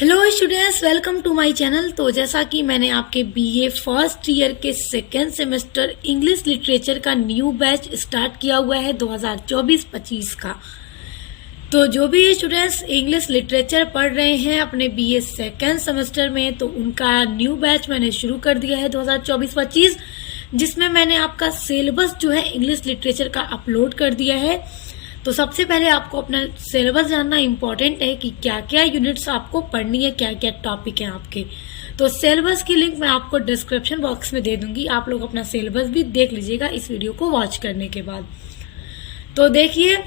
Hello students, welcome to my channel. तो जैसा कि मैंने आपके बीए फर्स्ट ईयर के सेकेंड सेमेस्टर इंग्लिश लिटरेचर का न्यू बैच स्टार्ट किया हुआ है 2024-25 का। तो जो भी स्टूडेंट्स इंग्लिश लिटरेचर पढ़ रहे हैं अपने बीए सेकेंड सेमेस्टर में, तो उनका न्यू बैच मैंने शुरू कर दिया है 2024-25, जिसमें मैंने आपका सिलेबस जो है इंग्लिश लिटरेचर का अपलोड कर दिया है। तो सबसे पहले आपको अपना सिलेबस जानना इम्पोर्टेंट है कि क्या क्या यूनिट्स आपको पढ़नी है, क्या क्या टॉपिक हैं आपके। तो सिलेबस की लिंक मैं आपको डिस्क्रिप्शन बॉक्स में दे दूंगी, आप लोग अपना सिलेबस भी देख लीजिएगा इस वीडियो को वॉच करने के बाद। तो देखिए,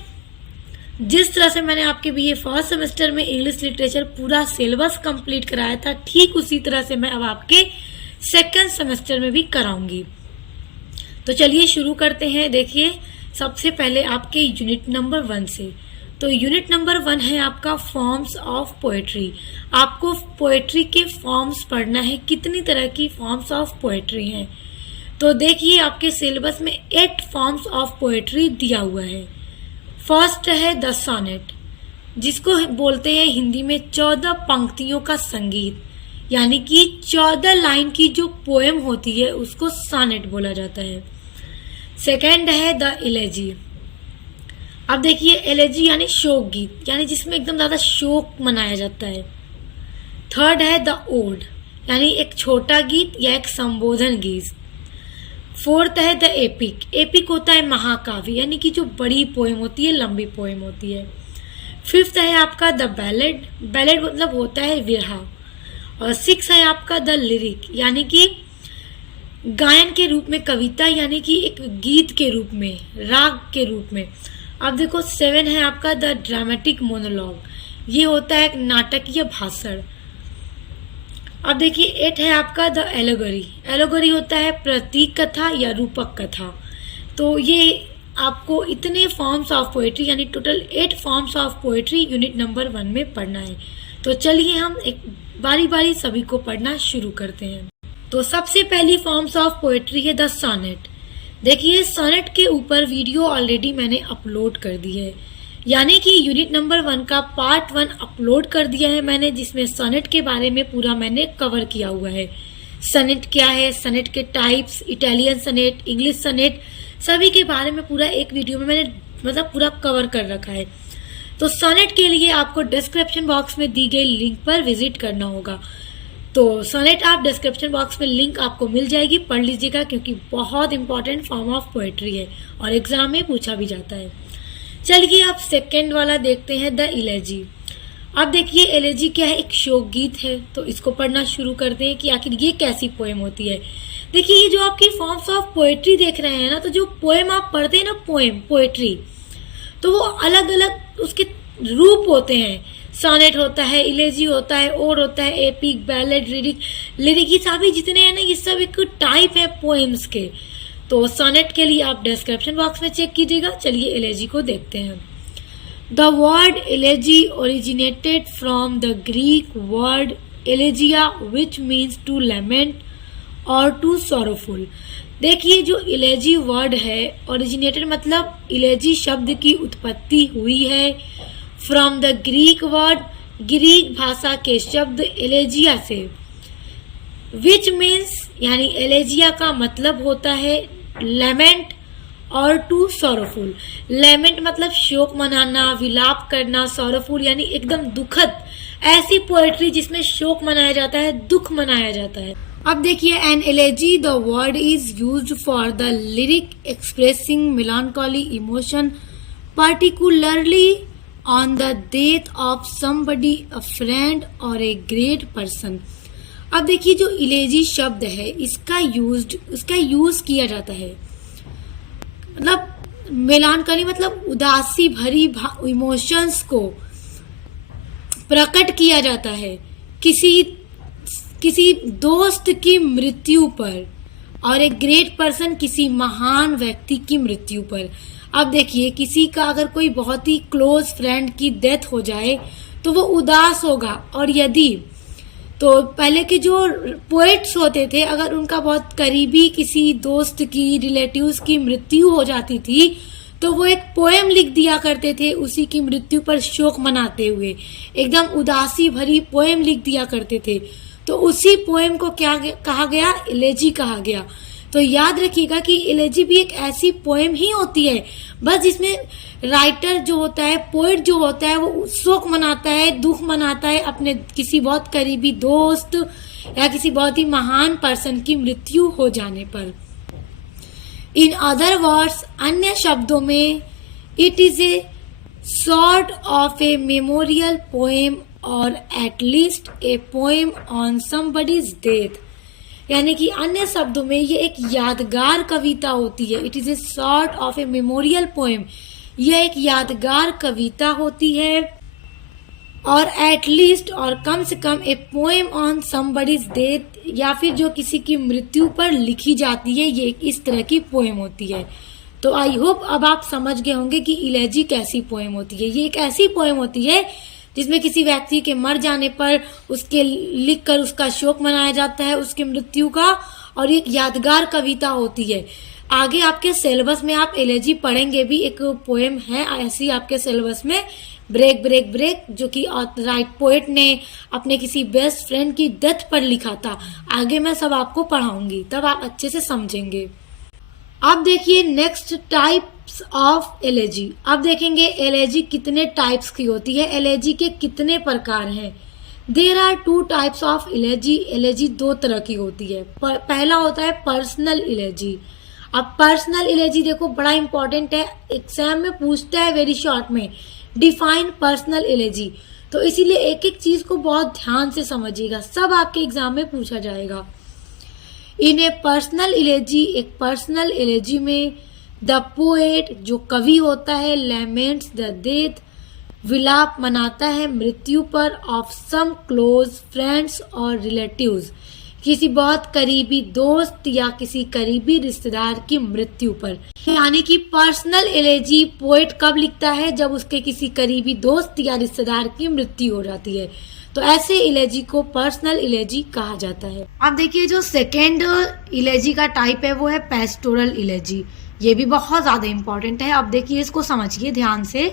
जिस तरह से मैंने आपके बीए फर्स्ट सेमेस्टर में इंग्लिश लिटरेचर पूरा सिलेबस कंप्लीट कराया था, ठीक उसी तरह से मैं अब आपके सेकेंड सेमेस्टर में भी कराऊंगी। तो चलिए शुरू करते हैं। देखिए, सबसे पहले आपके यूनिट नंबर 1 से। तो यूनिट नंबर 1 है आपका फॉर्म्स ऑफ पोएट्री। आपको पोएट्री के फॉर्म्स पढ़ना है, कितनी तरह की फॉर्म्स ऑफ पोएट्री हैं। तो देखिए, आपके सिलेबस में 8 फॉर्म्स ऑफ पोएट्री दिया हुआ है। फर्स्ट है द सोनेट, जिसको बोलते हैं हिंदी में 14 पंक्तियों का संगीत, यानी कि 14 लाइन की जो पोएम होती है उसको सोनेट बोला जाता है। सेकेंड है द एलेजी। अब देखिए, एलेजी यानी शोक गीत, यानी जिसमें एकदम ज्यादा शोक मनाया जाता है। थर्ड है द ओड, यानी एक छोटा गीत या एक संबोधन गीत। फोर्थ है द एपिक। एपिक होता है महाकाव्य, यानी कि जो बड़ी पोएम होती है, लंबी पोएम होती है। फिफ्थ है आपका द बैलेड। बैलेड मतलब होता है विरहा। और सिक्स है आपका द लिरिक, यानी कि गायन के रूप में कविता, यानी कि एक गीत के रूप में, राग के रूप में। अब देखो, 7 है आपका द ड्रामेटिक मोनोलॉग, ये होता है एक नाटकीय भाषण। अब देखिए, 8 है आपका द एलोगरी। एलोगरी होता है प्रतीक कथा या रूपक कथा। तो ये आपको इतने फॉर्म्स ऑफ पोएट्री, यानी total 8 forms of poetry unit number 1 में पढ़ना है। तो चलिए हम एक बारी बारी सभी को पढ़ना शुरू करते हैं। तो सबसे पहली फॉर्म्स ऑफ पोएट्री है द सोनेट। देखिए, सोनेट के ऊपर वीडियो ऑलरेडी मैंने अपलोड कर दी है, यानी कि यूनिट नंबर 1 का पार्ट 1 अपलोड कर दिया है मैंने, जिसमें सोनेट के बारे में पूरा मैंने कवर किया हुआ है। सोनेट क्या है, सोनेट के types, Italian sonnet, English sonnet, सभी के बारे में पूरा एक वीडियो में मैंने मतलब पूरा कवर कर रखा है। तो सोनेट के लिए आपको डिस्क्रिप्शन बॉक्स में दी गई लिंक पर विजिट करना होगा। तो सोनेट आप डिस्क्रिप्शन बॉक्स में लिंक आपको मिल जाएगी, पढ़ लीजिएगा, क्योंकि बहुत इंपॉर्टेंट फॉर्म ऑफ पोएट्री है और एग्जाम में पूछा भी जाता है। चलिए आप सेकंड वाला देखते हैं, द एलेजी। अब देखिए, एलेजी क्या है, एक शोक गीत है। तो इसको पढ़ना शुरू करते हैं कि आखिर ये कैसी पोएम होती है। देखिए, ये जो आपकी फॉर्म्स ऑफ पोएट्री देख रहे हैं ना, तो जो पोएम आप पढ़ते हैं ना, पोएम पोएट्री, तो वो अलग अलग उसके रूप होते हैं। सोनेट होता है, इलेजी होता है, ओड होता है, एपिक, बैलेड, लिरिक। लिरिक ये सभी जितने हैं ना, ये सब एक टाइप है पोएम्स के। तो सोनेट के लिए आप डिस्क्रिप्शन बॉक्स में चेक कीजिएगा। चलिए एलेजी को देखते हैं। The word elegy originated from the Greek word elegia, which means to lament or to sorrowful. देखिए, जो इलेजी वर्ड है, ओरिजिनेटेड मतलब इलेजी शब्द की उत्पत्ति हुई है from the Greek word, Greek भाषा के शब्द एलेजिया से। विच मीन्स यानी एलेजिया का मतलब होता है लेमेंट और टू सॉरोफुल। लेमेंट मतलब शोक मनाना, विलाप करना, सॉरोफुल यानी एकदम दुखद, ऐसी पोएट्री जिसमें शोक मनाया जाता है, दुख मनाया जाता है। अब देखिए, an elegy the word is used for the lyric expressing melancholy emotion, particularly on the death of somebody, a friend or a great person। अब देखिए, जो इलेजी शब्द है, इसका यूज किया जाता है, मतलब मेलानकली मतलब उदासी भरी इमोशंस को प्रकट किया जाता है किसी दोस्त की मृत्यु पर, और एक ग्रेट पर्सन किसी महान व्यक्ति की मृत्यु पर। अब देखिए, किसी का अगर कोई बहुत ही क्लोज फ्रेंड की डेथ हो जाए तो वो उदास होगा, और यदि तो पहले के जो पोएट्स होते थे, अगर उनका बहुत करीबी किसी दोस्त की, रिलेटिव्स की मृत्यु हो जाती थी, तो वो एक पोएम लिख दिया करते थे उसी की मृत्यु पर शोक मनाते हुए, एकदम उदासी भरी पोएम लिख दिया करते थे। तो उसी पोएम को क्या कहा गया, इलेजी कहा गया। तो याद रखिएगा कि इलेजी भी एक ऐसी पोएम ही होती है, बस जिसमें राइटर जो होता है, पोएट जो होता है, वो शोक मनाता है, दुख मनाता है अपने किसी बहुत करीबी दोस्त या किसी बहुत ही महान पर्सन की मृत्यु हो जाने पर। इन अदर वर्ड्स, अन्य शब्दों में, it is a sort of a memorial poem or at least a poem on somebody's death. यानी कि अन्य शब्दों में ये एक यादगार कविता होती है। It is a sort of a memorial poem, यह एक यादगार कविता होती है। और एट लीस्ट, और कम से कम, a poem on somebody's death, या फिर जो किसी की मृत्यु पर लिखी जाती है, ये इस तरह की पोएम होती है। तो आई होप अब आप समझ गए होंगे कि इलेजी कैसी पोएम होती है। ये एक ऐसी पोएम होती है जिसमें किसी व्यक्ति के मर जाने पर उसके लिखकर उसका शोक मनाया जाता है, उसकी मृत्यु का, और एक यादगार कविता होती है। आगे आपके सिलेबस में आप एलेजी पढ़ेंगे भी, एक पोएम है ऐसी आपके सिलेबस में, ब्रेक ब्रेक ब्रेक, जो कि राइट पोएट ने अपने किसी बेस्ट फ्रेंड की डेथ पर लिखा था। आगे मैं सब आपको पढ़ाऊंगी, तब आप अच्छे से समझेंगे। अब देखिए नेक्स्ट टाइप्स ऑफ एलेजी। अब देखेंगे एलेजी कितने टाइप्स की होती है, एलेजी के कितने प्रकार हैं। There are 2 types of elegy. Elegy 2 तरह की होती है। पहला होता है पर्सनल एलेजी। अब पर्सनल एलेजी देखो बड़ा इंपॉर्टेंट है, एग्जाम में पूछता है वेरी शॉर्ट में, डिफाइन पर्सनल एलेजी। तो इसीलिए एक एक चीज को बहुत ध्यान से समझिएगा, सब आपके एग्जाम में पूछा जाएगा। इन ए पर्सनल एलेजी, एक पर्सनल एलेजी में द पोएट, जो कवि होता है, लैमेंट्स द डेथ, विलाप मनाता है मृत्यु पर, ऑफ सम क्लोज फ्रेंड्स और रिलेटिव्स, किसी बहुत करीबी दोस्त या किसी करीबी रिश्तेदार की मृत्यु पर। यानी कि पर्सनल एलेजी पोएट कब लिखता है, जब उसके किसी करीबी दोस्त या रिश्तेदार की मृत्यु हो जाती है। तो ऐसे इलेजी को पर्सनल इलेजी कहा जाता है। अब देखिए जो सेकेंड इलेजी का टाइप है वो है पेस्टोरल इलेजी। ये भी बहुत ज्यादा इंपॉर्टेंट है। अब देखिए इसको समझिए ध्यान से।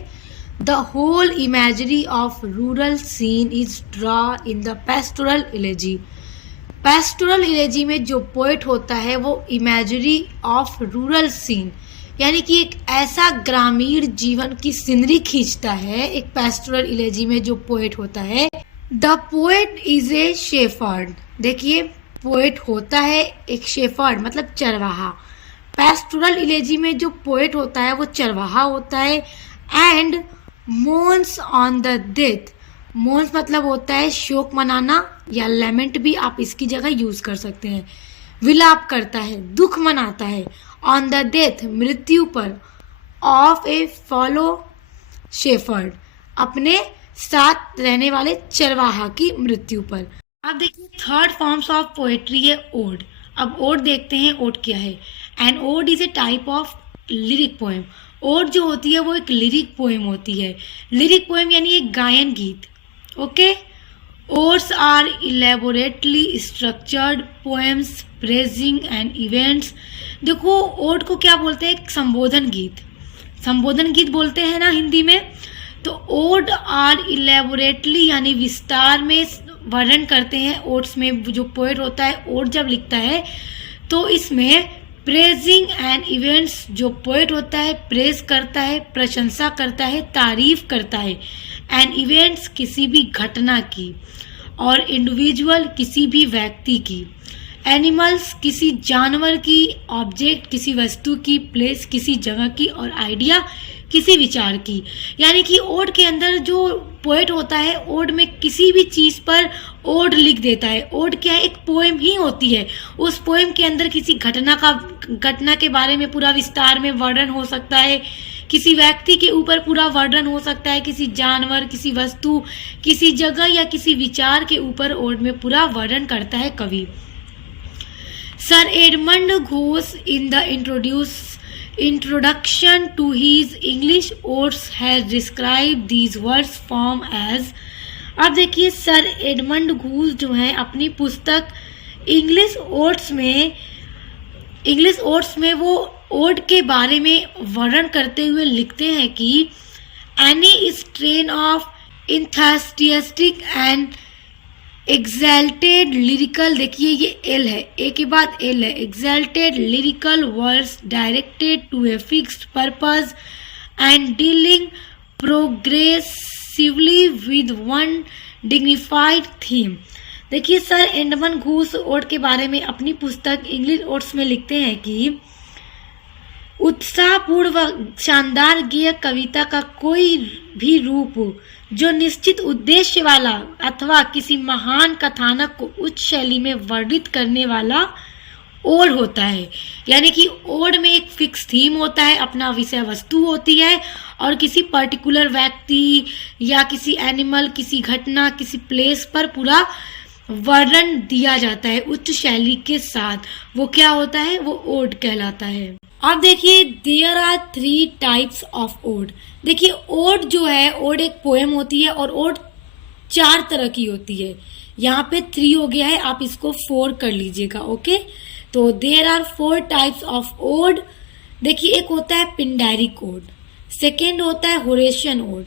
The whole imagery of rural scene is draw in the pastoral elegy. Pastoral elegy में जो पोएट होता है वो इमेजरी ऑफ रूरल सीन, यानी कि एक ऐसा ग्रामीण जीवन की सीनरी खींचता है। एक पेस्टोरल इलेजी में जो पोएट होता है, the poet is a shepherd. देखिए पोएट होता है एक शेफर्ड, मतलब चरवाहा। पेस्टोरल इलेजी में जो पोएट होता है वो चरवाहा होता है। एंड मोन्स ऑन द डेथ, मोन्स मतलब होता है शोक मनाना, या लेमेंट भी आप इसकी जगह यूज कर सकते हैं। विलाप करता है, दुख मनाता है, ऑन द डेथ मृत्यु पर, ऑफ ए फॉलो शेफर्ड अपने साथ रहने वाले चरवाहा की मृत्यु पर। अब देखिए थर्ड फॉर्म्स ऑफ पोएट्री है ओड। अब ओड देखते हैं ओड क्या है। And ode is a type of lyric poem. Ode जो होती है वो एक लिरिक पोएम होती है। लिरिक पोएम यानी एक गायन गीत। Okay, odes are elaborately structured poems praising and events. देखो ओड को क्या बोलते हैं, एक संबोधन गीत। संबोधन गीत बोलते हैं ना हिंदी में। तो ओड आर इलेबोरेटली यानी विस्तार में वर्णन करते हैं। ओड्स में जो पोएट होता है ओड जब लिखता है तो इसमें प्रेजिंग एंड इवेंट्स, जो पोएट होता है प्रेज करता है, प्रशंसा करता है, तारीफ करता है। एंड इवेंट्स किसी भी घटना की, और इंडिविजुअल किसी भी व्यक्ति की, एनिमल्स किसी जानवर की, ऑब्जेक्ट किसी वस्तु की, प्लेस किसी जगह की, और आइडिया किसी विचार की। यानी कि ओड के अंदर जो पोएट होता है ओड में किसी भी चीज पर ओड लिख देता है। ओड क्या है, एक पोएम ही होती है। उस पोएम के अंदर किसी घटना के बारे में पूरा विस्तार में वर्णन हो सकता है, किसी व्यक्ति के ऊपर पूरा वर्णन हो सकता है, किसी जानवर, किसी वस्तु, किसी जगह या किसी विचार के ऊपर ओड में पूरा वर्णन करता है कवि। Sir Edmund Ghosh in the introduction to his English odes has described these words form as। अब देखिए सर एडमंड घोष जो है अपनी पुस्तक इंग्लिश ओड्स में वो ओड के बारे में वर्णन करते हुए लिखते हैं कि any strain of enthusiastic and exalted lyrical, देखिए ये एल है, ए के बाद एल है, exalted lyrical words directed to a fixed purpose and dealing progressively with one dignified theme. देखिए सर एडमंड घूस ओड के बारे में अपनी पुस्तक इंग्लिश ओड्स में लिखते हैं कि उत्साहपूर्ण शानदार गेय कविता का कोई भी रूप जो निश्चित उद्देश्य वाला अथवा किसी महान कथानक को उच्च शैली में वर्णित करने वाला ओड होता है। यानी कि ओड में एक फिक्स थीम होता है, अपना विषय वस्तु होती है और किसी पर्टिकुलर व्यक्ति या किसी एनिमल, किसी घटना, किसी प्लेस पर पूरा वर्णन दिया जाता है उच्च शैली के साथ। वो क्या होता है? वो ओड कहलाता है। अब देखिए there are 3 types of ode. देखिए ओड जो है, ओड एक पोएम होती है और ओड 4 तरह की होती है। यहाँ पे 3 हो गया है, आप इसको 4 कर लीजिएगा। ओके, तो there are 4 types of ode. देखिए एक होता है पिंडारिक ओड, सेकेंड होता है होरेशियन ओड,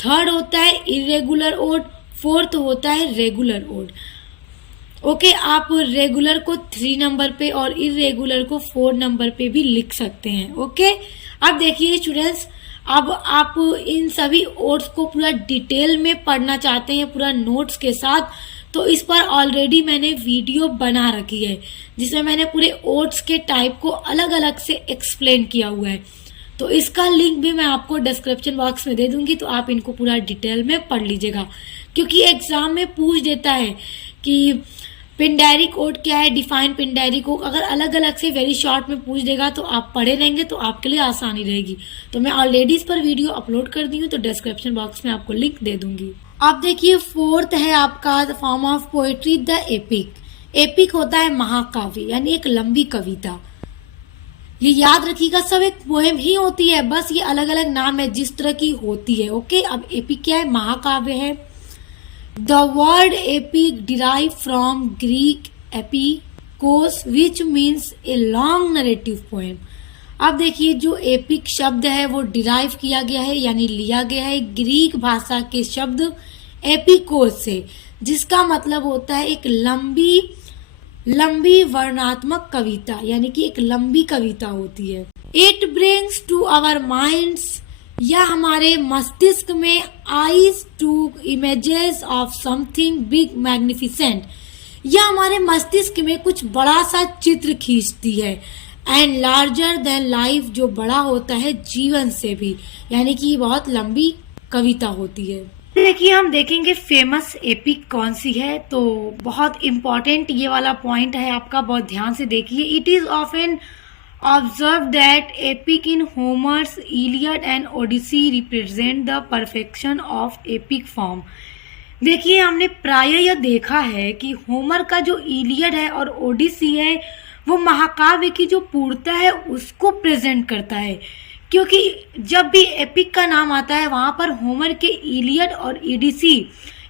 थर्ड होता है इरेगुलर ओड, फोर्थ होता है रेगुलर ओड। ओके, आप रेगुलर को 3 नंबर पे और इरेगुलर को 4 नंबर पे भी लिख सकते हैं। ओके, अब देखिए स्टूडेंट्स, अब आप इन सभी ओड्स को पूरा डिटेल में पढ़ना चाहते हैं पूरा नोट्स के साथ, तो इस पर ऑलरेडी मैंने वीडियो बना रखी है जिसमें मैंने पूरे ओड्स के टाइप को अलग अलग से एक्सप्लेन किया हुआ है। तो इसका लिंक भी मैं आपको डिस्क्रिप्शन बॉक्स में दे दूंगी, तो आप इनको पूरा डिटेल में पढ़ लीजिएगा, क्योंकि एग्जाम में पूछ देता है कि पिंडारिक ओड क्या है, डिफाइन पिंडारिक ओड। अगर अलग अलग से वेरी शॉर्ट में पूछ देगा तो आप पढ़े रहेंगे तो आपके लिए आसानी रहेगी। तो मैं ऑलरेडी इस पर वीडियो अपलोड कर दी हूँ, तो डिस्क्रिप्शन बॉक्स में आपको लिंक दे दूंगी। अब देखिए फोर्थ है आपका the form of poetry the epic. Epic होता है महाकाव्य, यानी एक लंबी कविता। ये याद रखिएगा, सब एक पोएम ही होती है, बस ये अलग अलग नाम है जिस तरह की होती है। ओके, अब एपिक क्या है? महाकाव्य है। The word epic derived from Greek epikos which means a long narrative poem। अब देखिए जो एपिक शब्द है वो डिराइव किया गया है, यानी लिया गया है ग्रीक भाषा के शब्द एपिकोस से, जिसका मतलब होता है एक लंबी वर्णनात्मक कविता, यानी कि एक लंबी कविता होती है। It brings to our minds, या हमारे मस्तिष्क में eyes to images of something big magnificent, या हमारे मस्तिष्क में कुछ बड़ा सा चित्र खींचती है। एंड लार्जर देन लाइफ, जो बड़ा होता है जीवन से भी, यानी कि बहुत लंबी कविता होती है। देखिए हम देखेंगे फेमस एपिक कौन सी है, तो बहुत इंपॉर्टेंट ये वाला पॉइंट है आपका, बहुत ध्यान से देखिए। It is often observed that epic in Homer's Iliad and Odyssey represent the perfection of epic form। देखिए हमने प्राय यह देखा है कि होमर का जो इलियड है और ओडिसी है वो महाकाव्य की जो पूर्णता है उसको प्रेजेंट करता है, क्योंकि जब भी एपिक का नाम आता है वहाँ पर होमर के इलियड और ओडिसी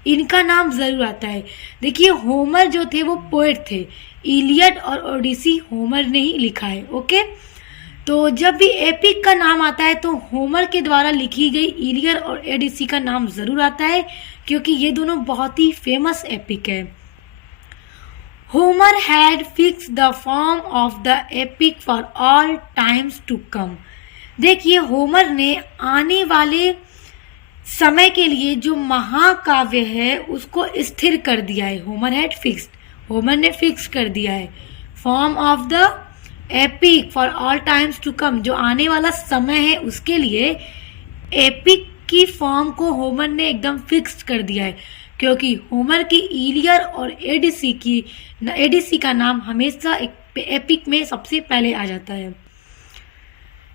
इनका नाम जरूर आता है। देखिए होमर जो थे वो पोएट थे, इलियड और ओडिसी होमर ने ही लिखा है। ओके, तो जब भी एपिक का नाम आता है तो होमर के द्वारा लिखी गई इलियड और ओडिसी का नाम जरूर आता है, क्योंकि ये दोनों बहुत ही फेमस एपिक है। Homer had fix the form of the epic for all times to come. देखिए होमर ने आने वाले समय के लिए जो महाकाव्य है उसको स्थिर कर दिया है। होमर हैड फिक्स्ड, होमर ने फिक्स कर दिया है form of the epic for all times to come, जो आने वाला समय है उसके लिए एपिक की फॉर्म को होमर ने एकदम फिक्स कर दिया है, क्योंकि होमर की इलियड और एडिसी का नाम हमेशा एपिक में सबसे पहले आ जाता है।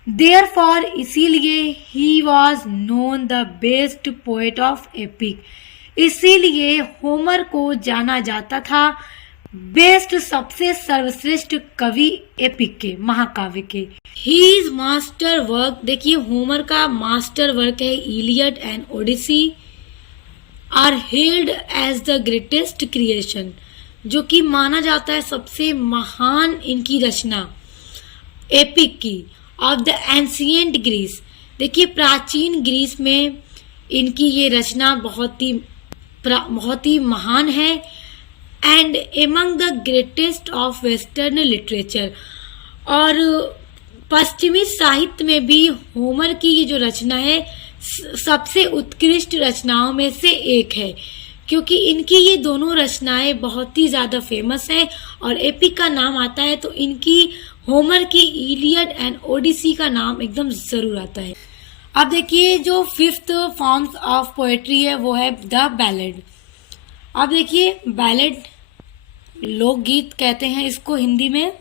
देयरफॉर इसीलिए he was known the best poet of epic, इसीलिए होमर को जाना जाता था बेस्ट, सबसे सर्वश्रेष्ठ कवि एपिक के, महाकाव्य के। हीज मास्टर वर्क, देखिए होमर का मास्टर वर्क है Iliad and Odyssey are held as the greatest creation, जो कि माना जाता है सबसे महान इनकी रचना एपिक की। Of the ancient Greece. देखिए प्राचीन ग्रीस में इनकी ये रचना बहुत ही महान है। And among the greatest of western literature, और पश्चिमी साहित्य में भी होमर की ये जो रचना है सबसे उत्कृष्ट रचनाओं में से एक है, क्योंकि इनकी ये दोनों रचनाएं बहुत ही ज़्यादा फेमस हैं। और एपिक का नाम आता है तो इनकी होमर की इलियड एंड ओडिसी का नाम एकदम ज़रूर आता है। अब देखिए जो फिफ्थ फॉर्म्स ऑफ पोएट्री है वो है द बैलेड। अब देखिए बैलेड लोकगीत कहते हैं इसको हिंदी में।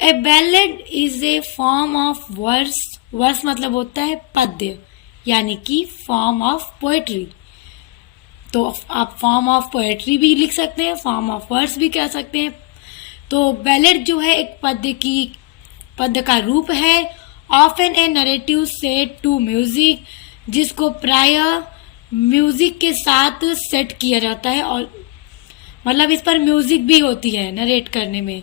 A ballad is a form of verse, verse मतलब होता है पद्य, यानी कि फॉर्म ऑफ पोएट्री। तो आप फॉर्म ऑफ पोएट्री भी लिख सकते हैं, फॉर्म ऑफ वर्स भी कह सकते हैं। तो बैलेड जो है एक पद्य का रूप है। Often a narrative set to music, जिसको प्रायः म्यूजिक के साथ सेट किया जाता है, और मतलब इस पर म्यूजिक भी होती है नरेट करने में।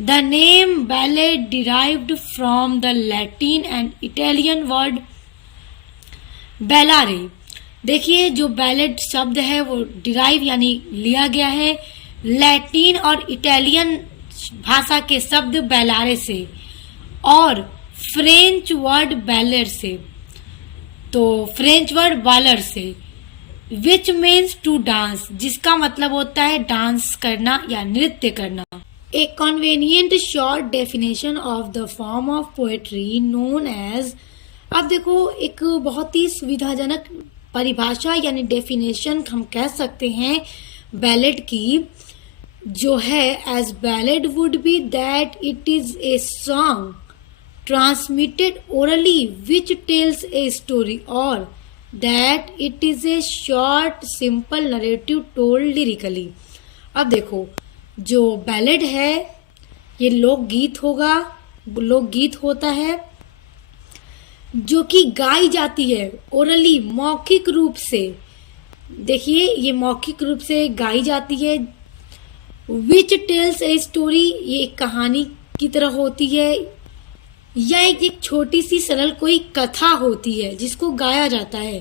The name ballad derived from the Latin and Italian word ballare. देखिए जो बैलेड शब्द है वो डिराइव यानी लिया गया है लैटिन और इटालियन भाषा के शब्द बैलारे से, और फ्रेंच वर्ड बैलर से, तो फ्रेंच वर्ड बालर से, विच मीन्स टू डांस, जिसका मतलब होता है डांस करना या नृत्य करना। A convenient short definition of the form of poetry known as. अब देखो एक बहुत ही सुविधाजनक परिभाषा यानी डेफिनेशन हम कह सकते हैं बैलेड की, जो है as ballad would be that it is a song transmitted orally which tells a story, or that it is a short simple narrative told lyrically। अब देखो जो बैलेड है ये लोकगीत होता है जो कि गाई जाती है ओरली, मौखिक रूप से। देखिए ये मौखिक रूप से गाई जाती है। विच टेल्स ए स्टोरी, ये एक कहानी की तरह होती है, या एक छोटी सी सरल कोई कथा होती है जिसको गाया जाता है।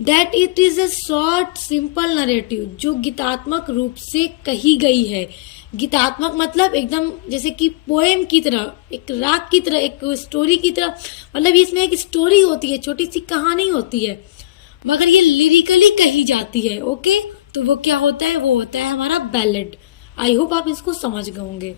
That it is A short simple narrative, जो गीतात्मक रूप से कही गई है। गीतात्मक मतलब एकदम जैसे कि पोएम की तरह, एक राग की तरह, एक स्टोरी की तरह, मतलब इसमें एक स्टोरी होती है, छोटी सी कहानी होती है, मगर ये लिरिकली कही जाती है। ओके, तो वो क्या होता है, वो होता है हमारा बैलेड। आई होप आप इसको समझ गए होंगे।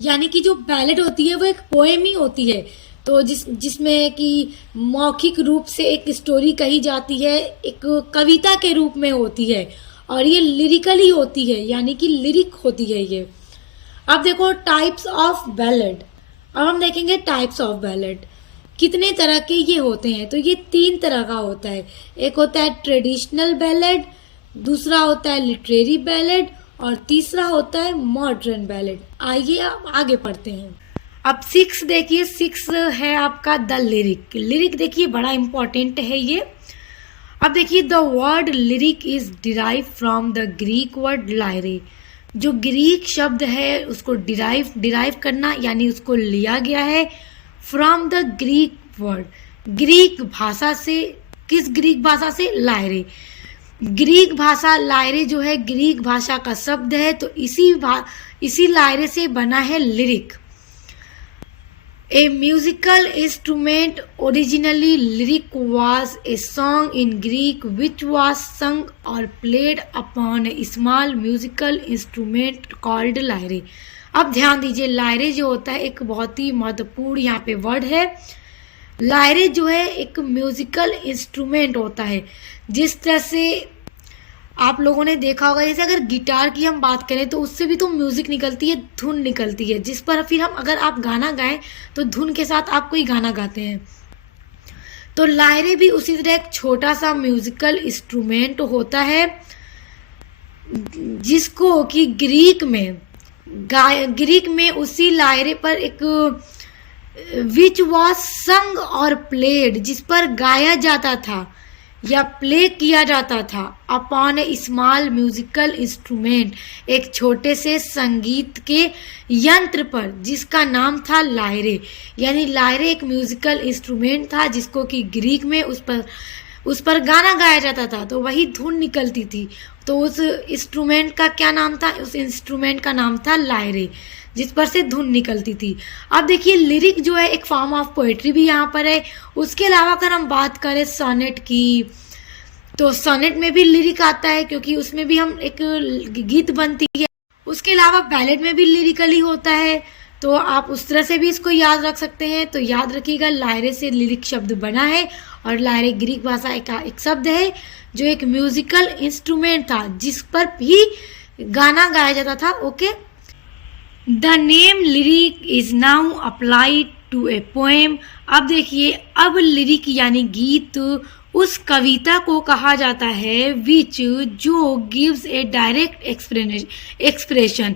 यानी कि जो बैलेड होती है वो एक पोएम ही होती है, तो जिसमें कि मौखिक रूप से एक स्टोरी कही जाती है, एक कविता के रूप में होती है, और ये लिरिकली होती है, यानी कि लिरिक होती है ये। अब देखो टाइप्स ऑफ बैलेड। अब हम देखेंगे टाइप्स ऑफ बैलेड कितने तरह के ये होते हैं। तो ये 3 तरह का होता है। एक होता है ट्रेडिशनल बैलेड, दूसरा होता है लिटरेरी बैलेड, और तीसरा होता है मॉडर्न बैलेड। आइए आप आगे पढ़ते हैं। अब 6 देखिए, 6 है आपका द लिरिक। लिरिक देखिए बड़ा इंपॉर्टेंट है ये। अब देखिए the word lyric is derive from the Greek word lyre. जो ग्रीक शब्द है उसको डिराइव करना यानी उसको लिया गया है from the Greek word, Greek भाषा से। किस ग्रीक भाषा से? लायरे। ग्रीक भाषा लायरे जो है ग्रीक भाषा का शब्द है, तो इसी लायरे से बना है lyric. A musical instrument, originally lyric was a song in Greek which was संग और प्लेड अपॉन ए स्मॉल म्यूजिकल इंस्ट्रूमेंट कॉल्ड लायरे। अब ध्यान दीजिए, लायरे जो होता है एक बहुत ही महत्वपूर्ण यहाँ पे वर्ड है। लायरे जो है एक म्यूजिकल इंस्ट्रूमेंट होता है। जिस तरह से आप लोगों ने देखा होगा, जैसे अगर गिटार की हम बात करें तो उससे भी तो म्यूजिक निकलती है, धुन निकलती है, जिस पर फिर हम अगर आप गाना गाएं तो धुन के साथ आप कोई गाना गाते हैं। तो लायरे भी उसी तरह एक छोटा सा म्यूजिकल इंस्ट्रूमेंट होता है, जिसको कि ग्रीक में उसी लायरे पर एक विच वॉज संग और प्लेड, जिस पर गाया जाता था, या प्ले किया जाता था अपॉन ए स्मॉल म्यूजिकल इंस्ट्रूमेंट, एक छोटे से संगीत के यंत्र पर जिसका नाम था लायरे। यानी लायरे एक म्यूजिकल इंस्ट्रूमेंट था जिसको कि ग्रीक में उस पर गाना गाया जाता था, तो वही धुन निकलती थी। तो उस इंस्ट्रूमेंट का क्या नाम था? उस इंस्ट्रूमेंट का नाम था लायरे, जिस पर से धुन निकलती थी। अब देखिए लिरिक जो है एक फॉर्म ऑफ पोएट्री भी यहाँ पर है। उसके अलावा अगर हम बात करें सोनेट की, तो सोनेट में भी लिरिक आता है क्योंकि उसमें भी हम एक गीत बनती है। उसके अलावा बैलेड में भी लिरिकली होता है, तो आप उस तरह से भी इसको याद रख सकते हैं। तो याद रखिएगा लायरे से लिरिक शब्द बना है, और लायरे ग्रीक भाषा का एक शब्द है जो एक म्यूजिकल इंस्ट्रूमेंट था जिस पर भी गाना गाया जाता था। Okay, the name lyric is now applied to a poem. अब देखिए, अब लिरिक यानी गीत उस कविता को कहा जाता है विच जो गिव्स ए डायरेक्ट एक्सप्रेशन,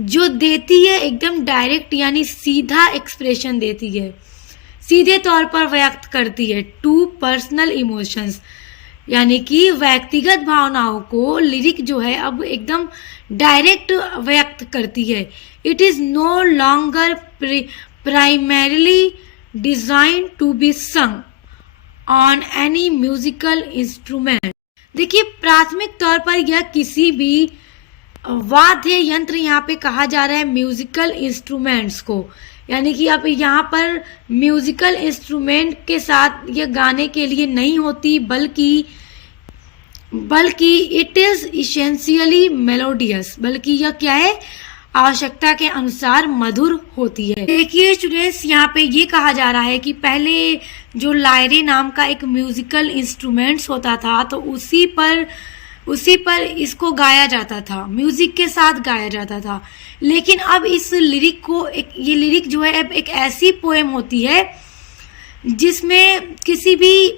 जो देती है एकदम डायरेक्ट यानी सीधा एक्सप्रेशन देती है, सीधे तौर पर व्यक्त करती है टू पर्सनल इमोशंस, यानी कि व्यक्तिगत भावनाओं को लिरिक जो है अब एकदम डायरेक्ट व्यक्त करती है। It is no longer primarily design to be sung on any musical instrument. देखिए, प्राथमिक तौर पर यह किसी भी वाद्य यंत्र यहाँ पे कहा जा रहा है म्यूजिकल इंस्ट्रूमेंट्स को, यानी कि अब यहाँ पर म्यूजिकल इंस्ट्रूमेंट के साथ ये गाने के लिए नहीं होती, बल्कि इट इज इसेंशियली मेलोडियस, बल्कि यह क्या है, आवश्यकता के अनुसार मधुर होती है। देखिए स्टूडेंट्स, यहाँ पे ये कहा जा रहा है कि पहले जो लायरे नाम का एक म्यूजिकल इंस्ट्रूमेंट्स होता था, तो उसी पर इसको गाया जाता था, म्यूजिक के साथ गाया जाता था। लेकिन अब इस लिरिक को ये लिरिक जो है अब एक ऐसी पोएम होती है जिसमें किसी भी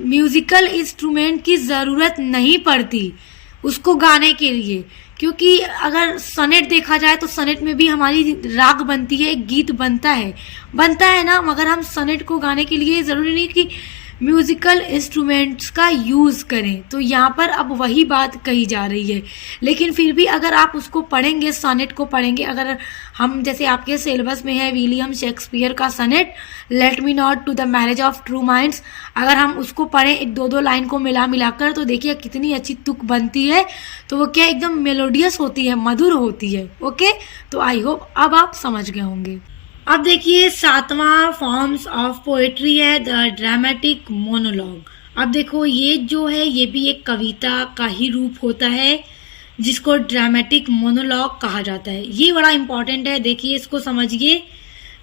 म्यूजिकल इंस्ट्रूमेंट की ज़रूरत नहीं पड़ती उसको गाने के लिए, क्योंकि अगर सनेट देखा जाए तो सनेट में भी हमारी राग बनती है, एक गीत बनता है ना, मगर हम सनेट को गाने के लिए ज़रूरी नहीं कि म्यूजिकल इंस्ट्रूमेंट्स का यूज़ करें। तो यहाँ पर अब वही बात कही जा रही है। लेकिन फिर भी अगर आप उसको पढ़ेंगे, सनेट को पढ़ेंगे, अगर हम जैसे आपके सिलेबस में है विलियम शेक्सपियर का sonnet let me not to the marriage of true minds, अगर हम उसको पढ़ें एक दो लाइन को मिलाकर, तो देखिए कितनी अच्छी तुक बनती है। तो वो क्या एकदम मेलोडियस होती है, मधुर होती है। ओके, तो आई होप अब आप समझ गए होंगे। अब देखिए 7वां फॉर्म्स ऑफ पोएट्री है द ड्रामेटिक मोनोलॉग। अब देखो ये जो है ये भी एक कविता का ही रूप होता है जिसको ड्रामेटिक मोनोलॉग कहा जाता है। ये बड़ा इंपॉर्टेंट है, देखिए इसको समझिए।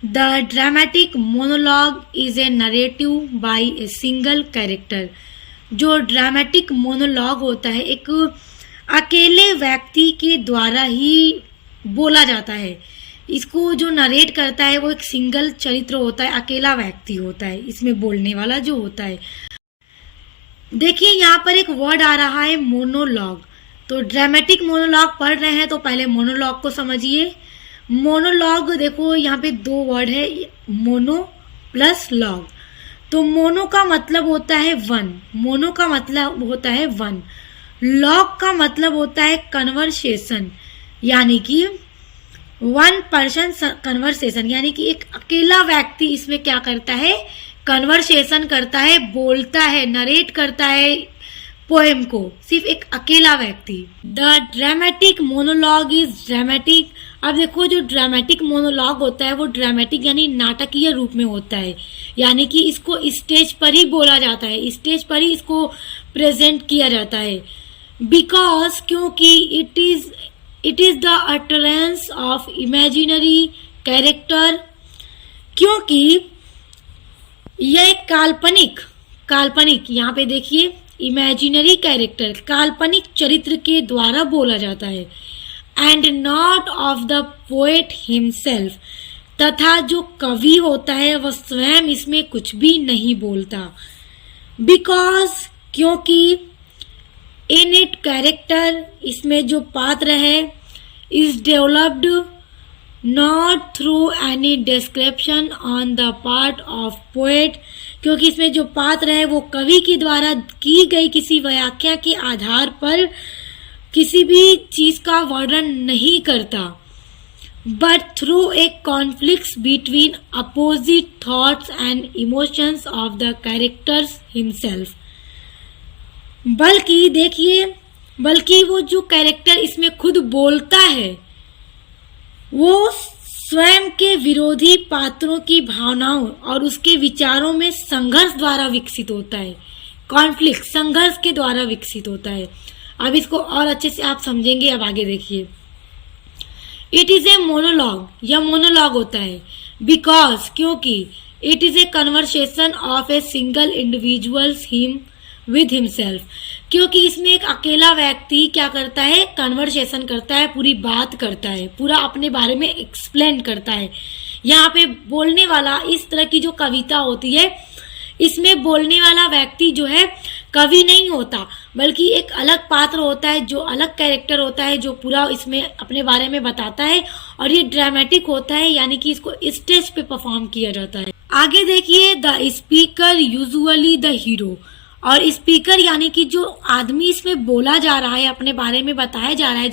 The dramatic monologue is a narrative by a single character. जो ड्रामेटिक मोनोलॉग होता है एक अकेले व्यक्ति के द्वारा ही बोला जाता है। इसको जो नरेट करता है वो एक सिंगल चरित्र होता है, अकेला व्यक्ति होता है इसमें बोलने वाला जो होता है। देखिए यहाँ पर एक वर्ड आ रहा है मोनोलॉग। तो ड्रामेटिक मोनोलॉग पढ़ रहे हैं तो पहले मोनोलॉग को समझिए। मोनोलॉग देखो यहाँ पे दो वर्ड है, मोनो प्लस लॉग। तो मोनो का मतलब होता है वन, मोनो का मतलब होता है वन। लॉग का मतलब होता है कन्वर्सेशन, यानी कि वन पर्सन कन्वर्सेशन, यानी कि एक अकेला व्यक्ति इसमें क्या करता है, कन्वर्सेशन करता है, बोलता है, नरेट करता है पोएम को, सिर्फ एक अकेला व्यक्ति। The dramatic monologue is dramatic. अब देखो जो ड्रामेटिक मोनोलॉग होता है वो ड्रामेटिक यानी नाटकीय रूप में होता है, यानी कि इसको स्टेज पर ही बोला जाता है, स्टेज पर ही इसको प्रेजेंट किया जाता है। बिकॉज क्योंकि it is the utterance of imaginary character, क्योंकि यह एक काल्पनिक यहाँ पे देखिए इमेजिनरी कैरेक्टर, काल्पनिक चरित्र के द्वारा बोला जाता है। And not of the poet himself, तथा जो कवि होता है वह स्वयं इसमें कुछ भी नहीं बोलता। बिकॉज क्योंकि इन इट कैरेक्टर, इसमें जो पात्र है, is developed not through any description on the part of poet, क्योंकि इसमें जो पात्र है वो कवि के द्वारा की गई किसी व्याख्या के आधार पर किसी भी चीज का वर्णन नहीं करता, but through a conflicts between opposite thoughts and emotions of the characters himself। बल्कि देखिए, बल्कि वो जो कैरेक्टर इसमें खुद बोलता है वो स्वयं के विरोधी पात्रों की भावनाओं और उसके विचारों में संघर्ष द्वारा विकसित होता है। कॉन्फ्लिक्ट संघर्ष के द्वारा विकसित होता है। अब इसको और अच्छे से आप समझेंगे। अब आगे देखिए, इट इज ए मोनोलॉग, यह मोनोलॉग होता है, बिकॉज क्योंकि it is A conversation of a single individuals him with himself, क्योंकि इसमें एक अकेला व्यक्ति क्या करता है, कन्वर्सेशन करता है, पूरी बात करता है, पूरा अपने बारे में एक्सप्लेन करता है। यहाँ पे बोलने वाला, इस तरह की जो कविता होती है इसमें बोलने वाला व्यक्ति जो है कवि नहीं होता, बल्कि एक अलग पात्र होता है, जो अलग कैरेक्टर होता है, जो पूरा इसमें अपने बारे में बताता है। और ये ड्रामेटिक होता है, यानी कि इसको स्टेज पे परफॉर्म किया जाता है। आगे देखिए, the speaker usually the hero, और स्पीकर यानी कि जो आदमी इसमें बोला जा रहा है, अपने बारे में बताया जा रहा है,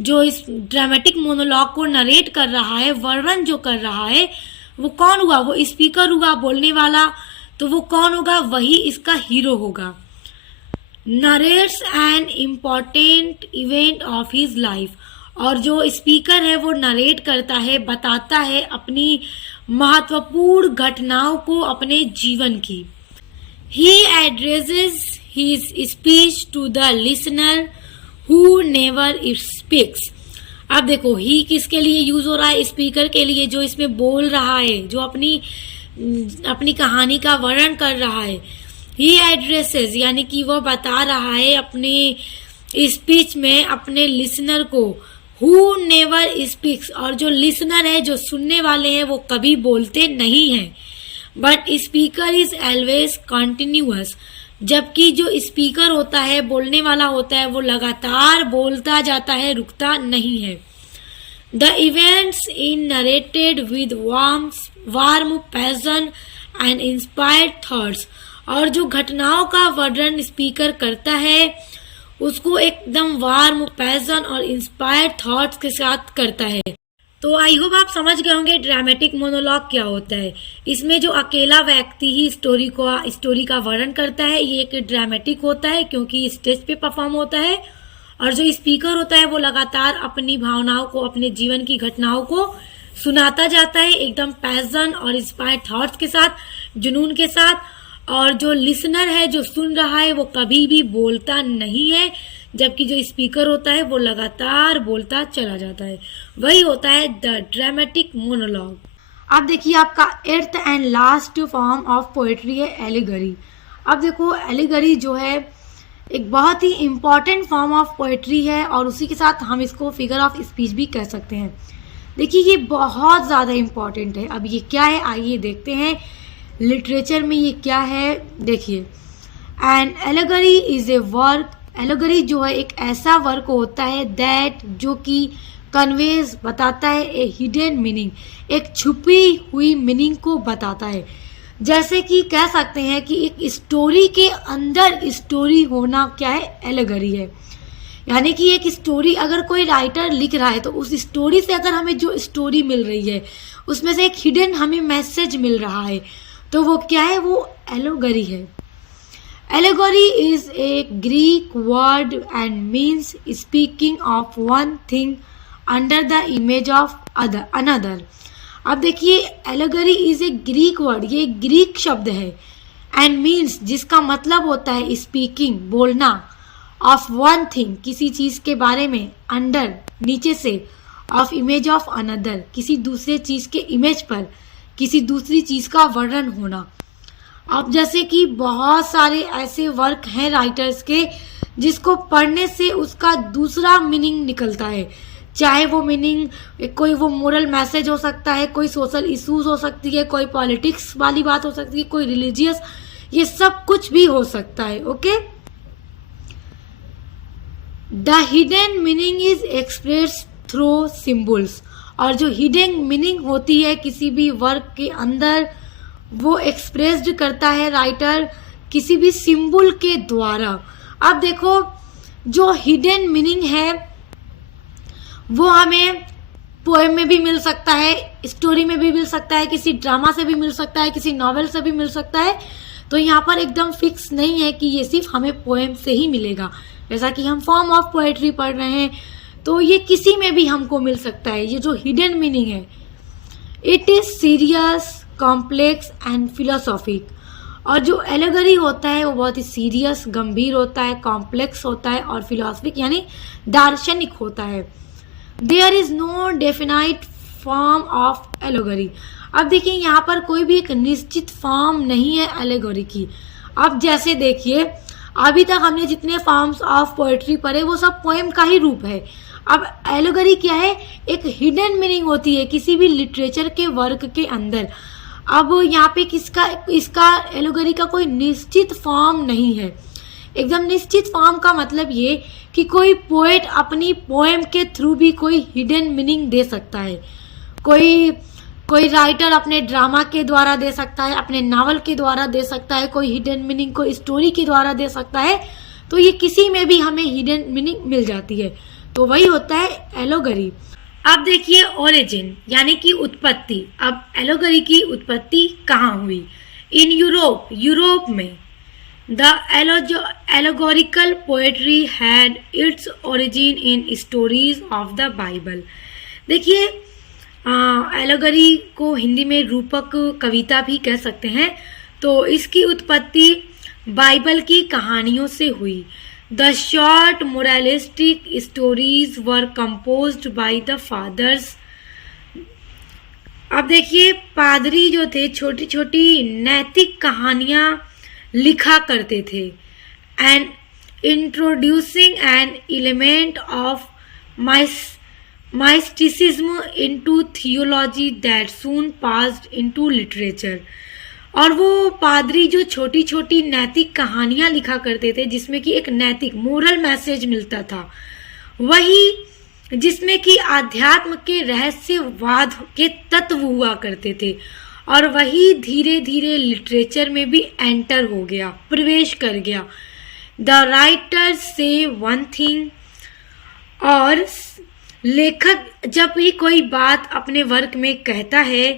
जो इस ड्रामेटिक मोनोलॉग को नरेट कर रहा है, वर्णन जो कर रहा है, वो कौन हुआ, वो स्पीकर हुआ, बोलने वाला। तो वो कौन होगा, वही इसका हीरो होगा। Narrates an important event of his life, और जो स्पीकर है वो नरेट करता है, बताता है अपनी महत्वपूर्ण घटनाओं को अपने जीवन की। He addresses his speech to the listener who never speaks. अब देखो, ही किसके लिए यूज हो रहा है, स्पीकर के लिए, जो इसमें बोल रहा है, जो अपनी कहानी का वर्णन कर रहा है। ही एड्रेसेस यानी कि वो बता रहा है अपने स्पीच में अपने लिसनर को, हु नेवर स्पीक्स, और जो लिसनर है, जो सुनने वाले हैं, वो कभी बोलते नहीं हैं। But speaker is always continuous, जबकि जो स्पीकर होता है, बोलने वाला होता है, वो लगातार बोलता जाता है, रुकता नहीं है। The events in narrated with warm passion and inspired thoughts, और जो घटनाओं का वर्णन स्पीकर करता है उसको एकदम वार्म पैशन और इंस्पायर्ड थॉट्स के साथ करता है। तो आई होप आप समझ गए होंगे ड्रामेटिक मोनोलॉग क्या होता है। इसमें जो अकेला व्यक्ति ही स्टोरी का वर्णन करता है, ये एक ड्रामेटिक होता है क्योंकि स्टेज पे परफॉर्म होता है। और जो स्पीकर होता है वो लगातार अपनी भावनाओं को, अपने जीवन की घटनाओं को सुनाता जाता है, एकदम पैशन और इंस्पायर्ड थॉट्स के साथ, जुनून के साथ। और जो लिसनर है, जो सुन रहा है, वो कभी भी बोलता नहीं है, जबकि जो स्पीकर होता है वो लगातार बोलता चला जाता है। वही होता है द ड्रामेटिक मोनोलॉग। अब देखिए, आपका 8th and last form of poetry है एलिगरी। अब देखो, एलिगरी जो है एक बहुत ही इम्पॉर्टेंट फॉर्म ऑफ पोएट्री है, और उसी के साथ हम इसको फिगर ऑफ स्पीच भी कह सकते हैं। देखिए, ये बहुत ज़्यादा इम्पॉर्टेंट है। अब ये क्या है, आइए देखते हैं लिटरेचर में ये क्या है। देखिए, an allegory is a work, allegory जो है एक ऐसा वर्क होता है दैट, जो कि कन्वेज बताता है ए हिडन मीनिंग, एक छुपी हुई मीनिंग को बताता है। जैसे कि कह सकते हैं कि एक स्टोरी के अंदर स्टोरी होना क्या है, एलिगरी है। यानी कि एक स्टोरी अगर कोई राइटर लिख रहा है तो उस स्टोरी से अगर हमें जो स्टोरी मिल रही है उसमें से एक हिडन हमें मैसेज मिल रहा है, तो वो क्या है, वो एलिगरी है। Allegory is A Greek word and means speaking of one thing under the image of another. अब देखिए, allegory is A Greek word, ये ग्रीक शब्द है, एंड मीन्स जिसका मतलब होता है स्पीकिंग, बोलना, ऑफ वन थिंग किसी चीज के बारे में, अंडर नीचे से, ऑफ इमेज ऑफ अनदर किसी दूसरे चीज के इमेज पर किसी दूसरी चीज का वर्णन होना। अब जैसे कि बहुत सारे ऐसे वर्क हैं राइटर्स के जिसको पढ़ने से उसका दूसरा मीनिंग निकलता है, चाहे वो मीनिंग कोई वो मोरल मैसेज हो सकता है, कोई सोशल इश्यूज हो सकती है, कोई पॉलिटिक्स वाली बात हो सकती है, कोई रिलीजियस, ये सब कुछ भी हो सकता है। Okay, the hidden meaning is express through symbols, और जो हिडन मीनिंग होती है किसी भी वर्क के अंदर वो एक्सप्रेस्ड करता है राइटर किसी भी सिंबल के द्वारा। अब देखो, जो हिडन मीनिंग है वो हमें पोएम में भी मिल सकता है, स्टोरी में भी मिल सकता है, किसी ड्रामा से भी मिल सकता है, किसी नॉवेल से भी मिल सकता है। तो यहाँ पर एकदम फिक्स नहीं है कि ये सिर्फ हमें पोएम से ही मिलेगा। जैसा कि हम फॉर्म ऑफ पोएट्री पढ़ रहे हैं, तो ये किसी में भी हमको मिल सकता है। ये जो हिडन मीनिंग है, it is serious, complex and philosophic. और जो एलेगरी होता है वो बहुत ही सीरियस, गंभीर होता है, कॉम्प्लेक्स होता है और फिलोसॉफिक यानी दार्शनिक होता है। There is no definite form of allegory. अब देखिए, यहाँ पर कोई भी एक निश्चित फॉर्म नहीं है एलेगरी की। अब जैसे देखिए, अभी तक हमने जितने फॉर्म्स ऑफ पोएट्री पढ़े वो सब पोएम का ही रूप है। अब एलेगरी क्या है? एक हिडन मीनिंग होती है किसी भी लिटरेचर के वर्क के अंदर। अब यहाँ पे इसका एलेगरी का कोई निश्चित फॉर्म नहीं है। एकदम निश्चित फॉर्म का मतलब ये कि कोई पोएट अपनी पोएम के थ्रू भी कोई हिडन मीनिंग दे सकता है। कोई राइटर अपने ड्रामा के द्वारा दे सकता है, अपने नावल के द्वारा दे सकता है, कोई हिडन मीनिंग कोई स्टोरी के द्वारा दे सकता है। तो ये किसी में भी हमें हिडन मीनिंग मिल जाती है, तो वही होता है एलेगरी। अब देखिए ओरिजिन यानी कि उत्पत्ति। अब एलेगरी की उत्पत्ति कहाँ हुई? इन यूरोप में the allegorical poetry had its origin in stories of the Bible. देखिए, एलेगरी को हिंदी में रूपक कविता भी कह सकते हैं। तो इसकी उत्पत्ति बाइबल की कहानियों से हुई। The short moralistic stories were composed by the fathers. अब देखिए, पादरी जो थे छोटी छोटी नैतिक कहानियां लिखा करते थे। And introducing an element of mysticism into theology that soon passed into literature। और वो पादरी जो छोटी छोटी नैतिक कहानियां लिखा करते थे जिसमें कि एक नैतिक मोरल मैसेज मिलता था, वही जिसमें कि आध्यात्म के रहस्यवाद के तत्व हुआ करते थे, और वही धीरे धीरे लिटरेचर में भी एंटर हो गया, प्रवेश कर गया। द राइटर से वन थिंग, और लेखक जब भी कोई बात अपने वर्क में कहता है,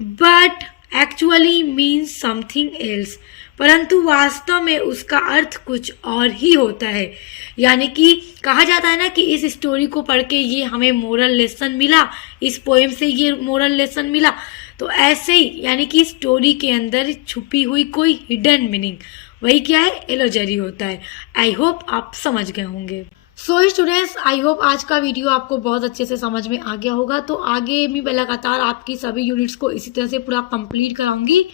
but actually means something else, परंतु वास्तव में उसका अर्थ कुछ और ही होता है। यानी कि कहा जाता है ना कि इस स्टोरी को पढ़ के ये हमें मोरल लेसन मिला, इस पोएम से ये मोरल लेसन मिला। तो ऐसे ही यानी कि स्टोरी के अंदर छुपी हुई कोई हिडन मीनिंग, वही क्या है? एलेगरी होता है। आई होप आप समझ गए होंगे। सो स्टूडेंट्स, आई होप आज का वीडियो आपको बहुत अच्छे से समझ में आ गया होगा। तो आगे भी मैं लगातार आपकी सभी यूनिट्स को इसी तरह से पूरा कंप्लीट कराऊंगी।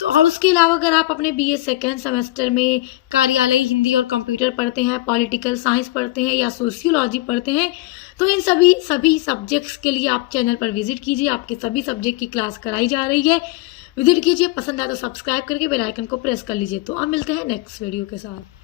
तो और उसके अलावा अगर आप अपने बीए सेकेंड सेमेस्टर में कार्यालय हिंदी और कंप्यूटर पढ़ते हैं, पॉलिटिकल साइंस पढ़ते हैं या सोशियोलॉजी पढ़ते हैं, तो इन सभी सब्जेक्ट्स के लिए आप चैनल पर विजिट कीजिए। आपके सभी सब्जेक्ट की क्लास कराई जा रही है, विजिट कीजिए। पसंद आए तो सब्सक्राइब करके बेल आइकन को प्रेस कर लीजिए। तो अब मिलते हैं नेक्स्ट वीडियो के साथ।